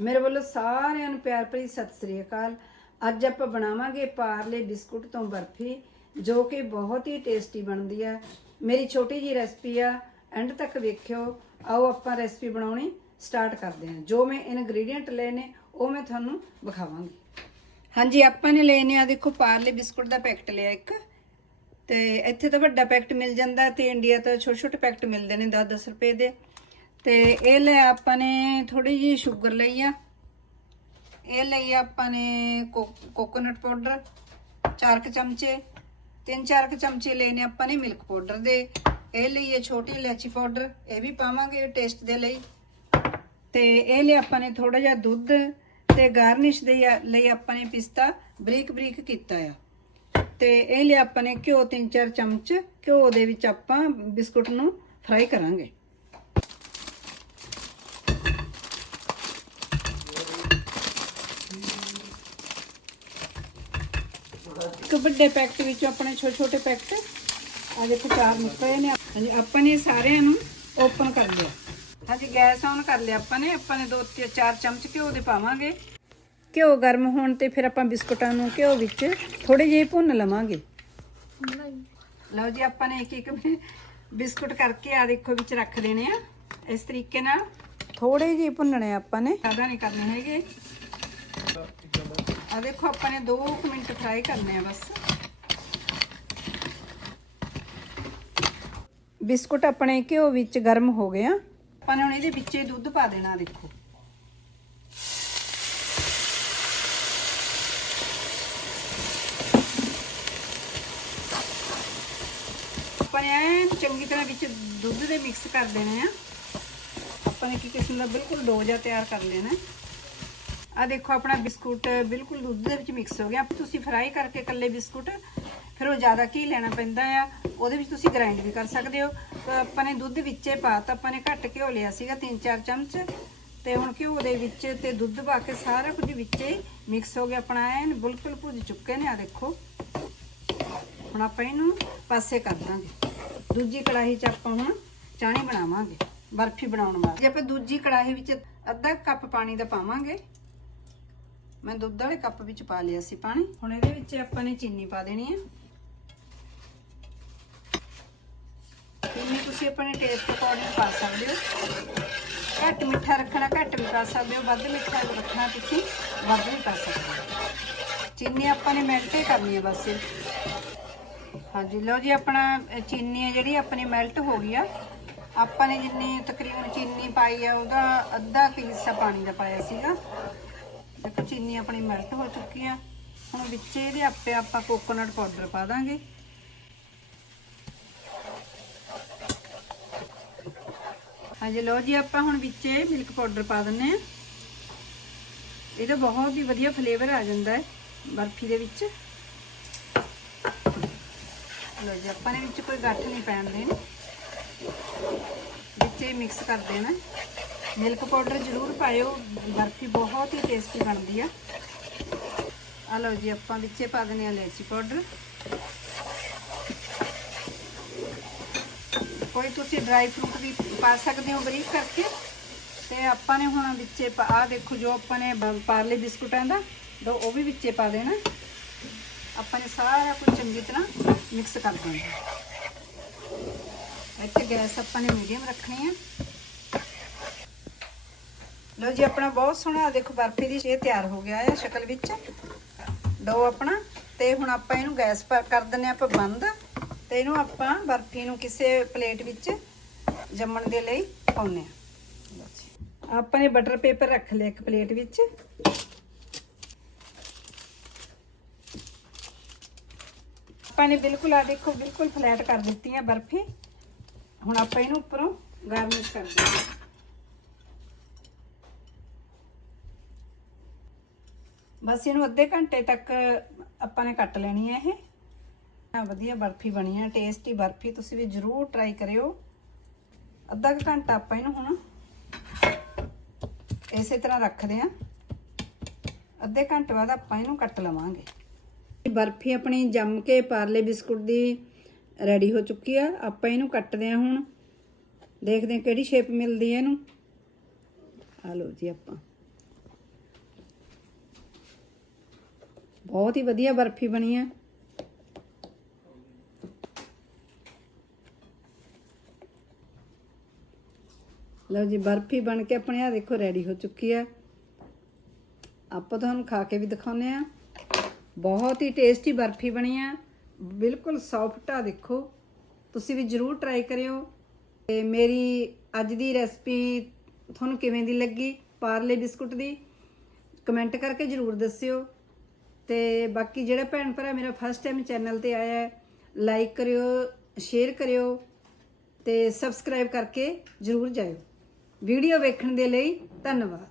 ਮੇਰੇ ਵੱਲੋਂ ਸਾਰਿਆਂ ਨੂੰ ਪਿਆਰ ਭਰੀ ਸਤਿ ਸ੍ਰੀ ਅਕਾਲ। ਅੱਜ ਆਪਾਂ ਬਣਾਵਾਂਗੇ ਪਾਰਲੇ ਬਿਸਕੁਟ ਤੋਂ ਬਰਫੀ, ਜੋ ਕਿ ਬਹੁਤ ਹੀ ਟੇਸਟੀ ਬਣਦੀ ਆ ਮੇਰੀ ਛੋਟੀ ਜੀ ਰੈਸਪੀ ਆ ਐਂਡ ਤੱਕ ਵੇਖਿਓ। ਆਓ ਆਪਾਂ ਰੈਸਪੀ ਬਣਾਉਣੀ ਸਟਾਰਟ ਕਰਦੇ ਹਾਂ। ਜੋ ਮੈਂ ਇਨਗਰੀਡੀਅੰਟ ਲਏ ਨੇ, ਉਹ ਮੈਂ ਤੁਹਾਨੂੰ ਵਿਖਾਵਾਂਗੀ। ਹਾਂਜੀ, ਆਪਾਂ ਨੇ ਲਏ ਨੇ ਆ ਦੇਖੋ, ਪਾਰਲੇ ਬਿਸਕੁਟ ਦਾ ਪੈਕਟ ਲਿਆ ਇੱਕ। ਤੇ ਇੱਥੇ ਤਾਂ ਵੱਡਾ ਪੈਕਟ ਮਿਲ ਜਾਂਦਾ, ਤੇ ਇੰਡੀਆ ਤੋਂ ਛੋਟੇ ਛੋਟੇ ਪੈਕਟ ਮਿਲਦੇ ਨੇ 10-10 ਰੁਪਏ ਦੇ। ਤੇ ਇਹ ਲੈ ਆਪਾਂ ਨੇ ਥੋੜੀ ਜਿਹੀ ਸ਼ੂਗਰ ਲਈ ਆ। ਇਹ ਲਈ ਆਪਾਂ ਨੇ ਕੋਕੋਨਟ ਪਾਊਡਰ 4 ਕੁ ਚਮਚੇ 3-4 ਕੁ ਚਮਚੇ ਲਏ ਨੇ ਆਪਾਂ ਨੇ ਮਿਲਕ ਪਾਊਡਰ ਦੇ। ਇਹ ਲਈ ਹੈ ਛੋਟੀ ਇਲਾਚੀ ਪਾਊਡਰ ਇਹ ਵੀ ਪਾਵਾਂਗੇ ਟੇਸਟ ਦੇ ਲਈ। ਤੇ ਇਹ ਲਈ ਆਪਾਂ ਨੇ ਥੋੜਾ ਜਿਹਾ ਦੁੱਧ ਤੇ ਗਾਰਨਿਸ਼ ਦੇ ਲਈ ਆਪਾਂ ਨੇ ਪਿਸਤਾ ਬਰੀਕ ਬਰੀਕ ਕੀਤਾ ਆ। ਤੇ ਇਹ ਲਈ ਆਪਾਂ ਨੇ ਘਿਓ 3-4 ਚਮਚ, ਘਿਓ ਦੇ ਵਿੱਚ ਆਪਾਂ ਬਿਸਕੁਟ ਨੂੰ ਫਰਾਈ ਕਰਾਂਗੇ। ਇੱਕ ਵੱਡੇ ਪੈਕਟ ਵਿੱਚ ਆਪਣੇ ਛੋਟੇ ਛੋਟੇ ਪੈਕਟ। ਆ ਦੇਖੋ, ਚਾਰ ਨਿਕਲੇ ਨੇ। ਹਾਂਜੀ, ਆਪਾਂ ਨੇ ਸਾਰਿਆਂ ਨੂੰ ਓਪਨ ਕਰ ਲਿਆ। ਹਾਂਜੀ, ਗੈਸ ਆਨ ਕਰ ਲਿਆ ਆਪਾਂ ਨੇ। ਆਪਾਂ ਨੇ ਦੋ ਤੇ ਚਾਰ ਚਮਚ ਘਿਓ ਦੇ ਪਾਵਾਂਗੇ। ਘਿਓ ਗਰਮ ਹੋਣ ਤੇ ਫਿਰ ਆਪਾਂ ਬਿਸਕੁਟਾਂ ਨੂੰ ਘਿਓ ਵਿੱਚ ਥੋੜੇ ਜਿਹੇ ਭੁੰਨ ਲਵਾਂਗੇ। ਲਓ ਜੀ, ਆਪਾਂ ਨੇ ਇੱਕ ਇੱਕ ਬਿਸਕੁਟ ਕਰਕੇ ਆ ਦੇਖੋ ਵਿੱਚ ਰੱਖ ਦੇਣੇ ਆ। ਇਸ ਤਰੀਕੇ ਨਾਲ ਥੋੜੇ ਜਿਹੇ ਭੁੰਨਣੇ ਆਪਾਂ ਨੇ। ਜ਼ਿਆਦਾ ਨਹੀਂ ਕਰਨੇ ਹੈਗੇ। ਆ ਦੇਖੋ, ਆਪਾਂ ਨੇ 2 ਮਿੰਟ ਫਰਾਈ ਕਰਨੇ ਆ ਬਸ। ਬਿਸਕੁਟ ਆਪਣੇ ਘਿਓ ਵਿੱਚ ਗਰਮ ਹੋ ਗਏ ਆ। ਆਪਾਂ ਨੇ ਹੁਣ ਇਹਦੇ ਵਿੱਚ ਹੀ ਦੁੱਧ ਪਾ ਦੇਣਾ, ਦੇਖੋ। ਆਪਾਂ ਨੇ ਚੰਗੀ ਤਰ੍ਹਾਂ ਵਿੱਚ ਦੁੱਧ ਦੇ ਮਿਕਸ ਕਰ ਦੇਣੇ ਆ। ਆਪਾਂ ਨੇ ਕੀ ਕਿਸਮ ਦਾ ਬਿਲਕੁਲ ਡੋ ਜਿਹਾ ਤਿਆਰ ਕਰ ਲੈਣਾ। ਆ ਦੇਖੋ ਆਪਣਾ ਬਿਸਕੁਟ ਬਿਲਕੁਲ ਦੁੱਧ ਦੇ ਵਿੱਚ ਮਿਕਸ ਹੋ ਗਿਆ। ਤੁਸੀਂ ਫਰਾਈ ਕਰਕੇ ਇਕੱਲੇ ਬਿਸਕੁਟ, ਫਿਰ ਉਹ ਜ਼ਿਆਦਾ ਘੀ ਲੈਣਾ ਪੈਂਦਾ ਆ। ਉਹਦੇ ਵਿੱਚ ਤੁਸੀਂ ਗ੍ਰਾਈਂਡ ਵੀ ਕਰ ਸਕਦੇ ਹੋ। ਆਪਾਂ ਨੇ ਦੁੱਧ ਵਿੱਚੇ ਪਾਤਾ ਆਪਾਂ ਨੇ ਘੱਟ ਘਿਓ ਲਿਆ ਸੀਗਾ 3-4 ਚਮਚ। ਤੇ ਹੁਣ ਘਿਓ ਦੇ ਵਿੱਚ ਤੇ ਦੁੱਧ ਪਾ ਕੇ ਸਾਰਾ ਕੁਝ ਵਿੱਚੇ ਮਿਕਸ ਹੋ ਗਿਆ। ਆਪਣਾ ਐਨ ਬਿਲਕੁਲ ਭੁੱਜ ਚੁੱਕੇ ਨੇ ਆ ਦੇਖੋ। ਹੁਣ ਆਪਾਂ ਇਹਨੂੰ ਪਾਸੇ ਕਰ ਦਾਂਗੇ। ਦੂਜੀ ਕੜਾਹੀ 'ਚ ਆਪਾਂ ਹੁਣ ਚਾਣੀ ਬਣਾਵਾਂਗੇ, ਬਰਫੀ ਬਣਾਉਣ ਵਾਸਤੇ। ਜੇ ਆਪਾਂ ਦੂਜੀ ਕੜਾਹੀ ਵਿੱਚ ਅੱਧਾ ਕੱਪ ਪਾਣੀ ਦਾ ਪਾਵਾਂਗੇ ਮੈਂ ਦੁੱਧ ਵਾਲੇ ਕੱਪ ਵਿੱਚ ਪਾ ਲਿਆ ਸੀ ਪਾਣੀ। ਹੁਣ ਇਹਦੇ ਵਿੱਚ ਆਪਾਂ ਨੇ ਚੀਨੀ ਪਾ ਦੇਣੀ ਹੈ ਚੀਨੀ ਤੁਸੀਂ ਆਪਣੇ ਟੇਸਟ ਅਕੋਰਡਿੰਗ ਪਾ ਸਕਦੇ ਹੋ। ਘੱਟ ਮਿੱਠਾ ਰੱਖਣਾ, ਘੱਟ ਵੀ ਪਾ ਸਕਦੇ ਹੋ। ਵੱਧ ਮਿੱਠਾ ਰੱਖਣਾ ਤੁਸੀਂ, ਵੱਧ ਵੀ ਪਾ ਸਕਦੇ ਹੋ। ਚੀਨੀ ਆਪਾਂ ਨੇ ਮੈਲਟ ਹੀ ਕਰਨੀ ਹੈ ਬਸ। ਹਾਂਜੀ, ਲਓ ਜੀ, ਆਪਣਾ ਚੀਨੀ ਹੈ ਜਿਹੜੀ ਆਪਣੀ ਮੈਲਟ ਹੋ ਗਈ ਆ। ਆਪਾਂ ਨੇ ਜਿੰਨੀ ਤਕਰੀਬਨ ਚੀਨੀ ਪਾਈ ਆ, ਉਹਦਾ ਅੱਧਾ ਕੁ ਪਾਣੀ ਦਾ ਪਾਇਆ ਸੀਗਾ। ਦੇਖੋ ਚੀਨੀ ਆਪਣੀ ਮੈਲਟ ਹੋ ਚੁੱਕੀ ਆ। ਹੁਣ ਵਿੱਚ ਇਹਦੇ ਆਪੇ ਆਪਾਂ ਕੋਕੋਨਟ ਪਾਊਡਰ ਪਾ ਦਾਂਗੇ। ਹਾਂਜੀ ਲਓ ਜੀ, ਆਪਾਂ ਹੁਣ ਵਿੱਚ ਮਿਲਕ ਪਾਊਡਰ ਪਾ ਦਿੰਨੇ ਆ। ਇਹਦਾ ਬਹੁਤ ਹੀ ਵਧੀਆ ਫਲੇਵਰ ਆ ਜਾਂਦਾ ਹੈ, ਬਰਫੀ ਦੇ ਵਿੱਚ। ਲੋ ਜੀ, ਆਪਾਂ ਨੇ ਵਿੱਚ ਕੋਈ ਗੱਠ ਨਹੀਂ ਪੈਣ ਦੇਣੀ। ਵਿੱਚ ਹੀ ਮਿਕਸ ਕਰ ਦੇਣਾ। ਮਿਲਕ ਪਾਊਡਰ ਜ਼ਰੂਰ ਪਾਇਓ, ਬਰਫੀ ਬਹੁਤ ਹੀ ਟੇਸਟੀ ਬਣਦੀ ਆ। ਆ ਲਓ ਜੀ, ਆਪਾਂ ਵਿੱਚੇ ਪਾ ਦਿੰਦੇ ਆ ਇਲਾਇਚੀ ਪਾਊਡਰ। ਕੋਈ ਤੁਸੀਂ ਡਰਾਈ ਫਰੂਟ ਵੀ ਪਾ ਸਕਦੇ ਹੋ ਬਰੀਕ ਕਰਕੇ। ਤੇ ਆਪਾਂ ਨੇ ਹੁਣ ਵਿੱਚੇ ਆ ਦੇਖੋ ਜੋ ਆਪਾਂ ਨੇ ਬ- ਪਾਰਲੇ ਬਿਸਕੁਟਾਂ ਦਾ ਦੋ ਉਹ ਵੀ ਵਿੱਚੇ ਪਾ ਦੇਣਾ। ਆਪਾਂ ਨੇ ਸਾਰਾ ਕੁਝ ਚੰਗੀ ਤਰ੍ਹਾਂ ਮਿਕਸ ਕਰ ਦੇਣਾ। ਇੱਥੇ ਗੈਸ ਆਪਾਂ ਨੇ ਮੀਡੀਅਮ ਰੱਖਣੀ ਆ। ਲਓ ਜੀ, ਆਪਣਾ ਬਹੁਤ ਸੋਹਣਾ ਦੇਖੋ ਬਰਫੀ ਦੀ ਇਹ ਤਿਆਰ ਹੋ ਗਿਆ ਹੈ ਸ਼ਕਲ ਵਿੱਚ। ਡੋ ਆਪਣਾ, ਤੇ ਹੁਣ ਆਪਾਂ ਇਹਨੂੰ ਗੈਸ ਪਰ ਕਰ ਦਿੰਨੇ ਆਪਾਂ ਬੰਦ, ਤੇ ਇਹਨੂੰ ਆਪਾਂ ਬਰਫੀ ਨੂੰ ਕਿਸੇ ਪਲੇਟ ਵਿੱਚ ਜੰਮਣ ਦੇ ਲਈ ਪਾਉਨੇ ਆ ਆਪਾਂ ਨੇ ਬਟਰ ਪੇਪਰ ਰੱਖ ਲਿਆ ਇੱਕ ਪਲੇਟ ਵਿੱਚ। ਆਪਾਂ ਨੇ ਬਿਲਕੁਲ ਆ ਦੇਖੋ, ਬਿਲਕੁਲ ਫਲੈਟ ਕਰ ਦਿੱਤੀ ਹੈ ਬਰਫੀ। ਹੁਣ ਆਪਾਂ ਇਹਨੂੰ ਉੱਪਰੋਂ ਗਾਰਨਿਸ਼ ਕਰ ਦਿੰਦੇ ਬਸ ਇਹਨੂੰ ਅੱਧੇ ਘੰਟੇ ਤੱਕ ਆਪਾਂ ਨੇ ਕੱਟ ਲੈਣੀ ਹੈ ਇਹ। ਆ ਵਧੀਆ ਬਰਫੀ ਬਣੀ ਹੈ ਟੇਸਟੀ ਬਰਫੀ ਤੁਸੀਂ ਵੀ ਜਰੂਰ ਟਰਾਈ ਕਰਿਓ। ਅੱਧਾ ਕੁ ਘੰਟਾ ਆਪਾਂ ਇਹਨੂੰ ਹੁਣ ਇਸੇ ਤਰ੍ਹਾਂ ਰੱਖਦੇ ਆ ਅੱਧੇ ਘੰਟੇ ਬਾਅਦ ਆਪਾਂ ਇਹਨੂੰ ਕੱਟ ਲਵਾਂਗੇ। ਬਰਫੀ ਆਪਣੀ ਜੰਮ ਕੇ ਪਾਰਲੇ ਬਿਸਕੁਟ ਦੀ ਰੈਡੀ ਹੋ ਚੁੱਕੀ ਆ। ਆਪਾਂ ਇਹਨੂੰ ਕੱਟਦੇ ਆ ਹੁਣ। ਦੇਖਦੇ ਆ ਕਿਹੜੀ ਸ਼ੇਪ ਮਿਲਦੀ ਹੈ ਇਹਨੂੰ। ਆ ਲਓ ਜੀ ਆਪਾਂ। ਬਹੁਤ ਹੀ ਵਧੀਆ ਬਰਫੀ ਬਣੀ ਆ। ਲਓ ਜੀ, ਬਰਫੀ ਬਣ ਕੇ ਆਪਣੇ ਆ ਦੇਖੋ ਰੈਡੀ ਹੋ ਚੁੱਕੀ ਆ। ਆਪਾਂ ਤੁਹਾਨੂੰ ਖਾ ਕੇ ਵੀ ਦਿਖਾਉਨੇ ਆ। ਬਹੁਤ ਹੀ ਟੇਸਟੀ ਬਰਫੀ ਬਣੀ ਆ। ਬਿਲਕੁਲ ਸੌਫਟ ਆ ਦੇਖੋ। ਤੁਸੀਂ ਵੀ ਜਰੂਰ ਟਰਾਈ ਕਰਿਓ। ਤੇ ਮੇਰੀ ਅੱਜ ਦੀ ਰੈਸਪੀ ਤੁਹਾਨੂੰ ਕਿਵੇਂ ਦੀ ਲੱਗੀ? ਪਾਰਲੇ ਬਿਸਕੁਟ ਦੀ। ਕਮੈਂਟ ਕਰਕੇ ਜਰੂਰ ਦੱਸਿਓ। ਤੇ ਬਾਕੀ ਜਿਹੜਾ ਭੈਣ ਭਰਾ ਮੇਰਾ ਫਸਟ ਟਾਈਮ ਚੈਨਲ ਤੇ ਆਇਆ ਹੈ ਲਾਈਕ ਕਰਿਓ ਸ਼ੇਅਰ ਕਰਿਓ ਤੇ ਸਬਸਕ੍ਰਾਈਬ ਕਰਕੇ ਜਰੂਰ ਜਾਇਓ। ਵੀਡੀਓ ਵੇਖਣ ਦੇ ਲਈ ਧੰਨਵਾਦ।